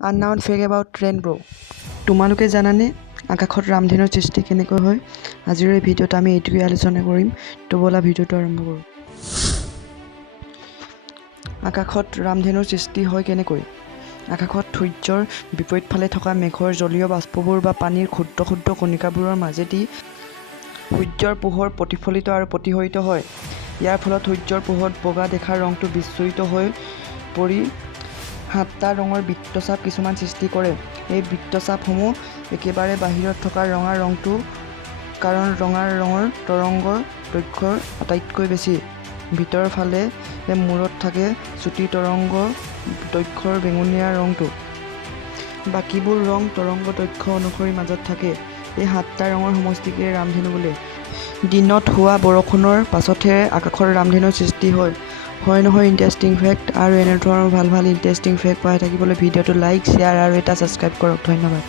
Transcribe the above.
Unknown fact about rainbow. তোমালোকে জানানে আকাশত ৰামধেনুৰ সৃষ্টি কেনেকৈ হয়? আজিৰ এই ভিডিঅ'ত আমি এইটোৱে আলোচনা কৰিম। তো ব'লা ভিডিঅ'টো আৰম্ভ কৰোঁ। আকাশত ৰামধেনুৰ সৃষ্টি হয় কেনেকৈ? আকাশত সূৰ্যৰ বিপৰীত ফালে থকা মেঘৰ জলীয় বাষ্পবোৰ বা পানীৰ ক্ষুদ্ৰ ক্ষুদ্ৰ কণিকাবোৰৰ মাজেদি সূৰ্যৰ পোহৰ প্ৰতিফলিত আৰু প্ৰতিহত হয়। ইয়াৰ ফলত সূৰ্যৰ পোহৰত বগা দেখা ৰংটো বিচ্ছুৰিত হৈ পৰি 7টা ৰঙৰ বৃত্তচাপ কিছুমান সৃষ্টি কৰে। এই বৃত্তচাপসমূহ একেবাৰে বাহিৰত থকা ৰঙা ৰংটো কাৰণ ৰঙা ৰঙৰ তৰংগ দৈৰ্ঘ্য আটাইতকৈ বেছি। ভিতৰৰ ফালে মূৰত থাকে চুটি তৰংগ দৈৰ্ঘ্যৰ বেঙুনীয়া ৰংটো। বাকীবোৰ ৰং তৰংগ দৈৰ্ঘ্য অনুসৰি মাজত থাকে। এই 7টা ৰঙৰ সমষ্টিকে ৰামধেনু বোলে। দিনত হোৱা বৰষুণৰ পাছতহে আকাশত ৰামধেনুৰ সৃষ্টি হয় নহয় ইণ্টাৰেষ্টিং ফেক্ট। আৰু এনেধৰণৰ ভাল ইণ্টাৰেষ্টিং ফেক্ট পাই থাকিবলৈ ভিডিঅ'টো লাইক, শ্বেয়াৰ আৰু এটা ছাবস্ক্ৰাইব কৰক। ধন্যবাদ।